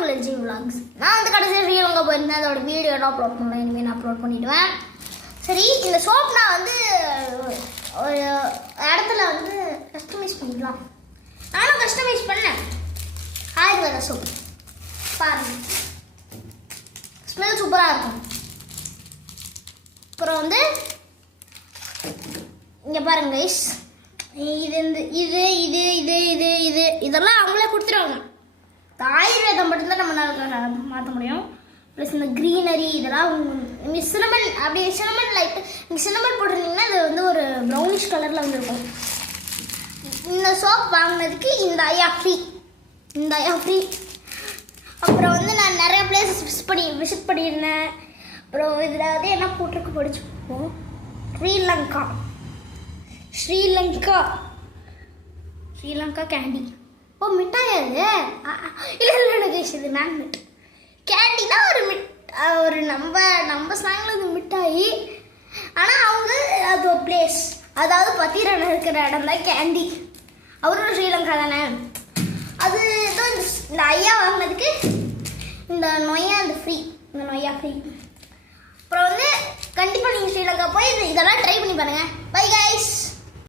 உங்கள் LG vlogs. நான் வந்து கடைசியாக ஸ்ரீலங்கா போயிருந்தேன். அதோட வீடியோ அப்லோட் பண்ணேன். இனிமேல் நான் அப்லோட் பண்ணிவிடுவேன். சரி, இந்த சோப் நான் வந்து ஒரு இடத்துல வந்து கஸ்டமைஸ் பண்ணிக்கலாம். நானும் கஸ்டமைஸ் பண்ணேன். ஆயுர்வேத சோப் பாருங்க, ஸ்மெல் சூப்பராக இருக்கும். அப்புறம் வந்து இங்கே பாருங்க கைஸ், இதெல்லாம் அவங்களே கொடுத்துருவாங்க. ஆயுர்வேதம் மட்டும்தான் நம்மளால மாற்ற முடியும். ப்ளஸ் இந்த க்ரீனரி இதெல்லாம் இங்கே சினமன், அப்படி சினமன் லைட்டு இங்கே சினமன் போட்டிருந்தீங்கன்னா இது வந்து ஒரு ப்ரௌனிஷ் கலரில் வந்துருக்கும். இந்த சோப் வாங்கினதுக்கு இந்த ஐயா ஃப்ரீ. அப்புறம் வந்து நான் நிறைய பிளேசஸ் விசிட் பண்ணியிருந்தேன். அப்புறம் இதில் வந்து என்ன போட்டிருக்கு படிச்சுப்போம். ஸ்ரீலங்கா கேண்டி. ஓ, மிட்டாய் அது? இல்லை எனக்கு இது மேக்னெட். கேண்டினா ஒரு நம்ம ஸ்லாங்கில் இது மிட்டாய். ஆனால் அவங்க அது ஒரு பிளேஸ், அதாவது பத்திரன் இருக்கிற இடம் தான் கேண்டி. அவரும் ஸ்ரீலங்கா தானே. அது ஏதோ இந்த ஐயா வாங்கினதுக்கு இந்த நொய்யா ஃப்ரீ. அப்புறம் வந்து கண்டிப்பாக நீங்கள் ஸ்ரீலங்கா போய் இதெல்லாம் ட்ரை பண்ணி பாருங்கள். Bye guys.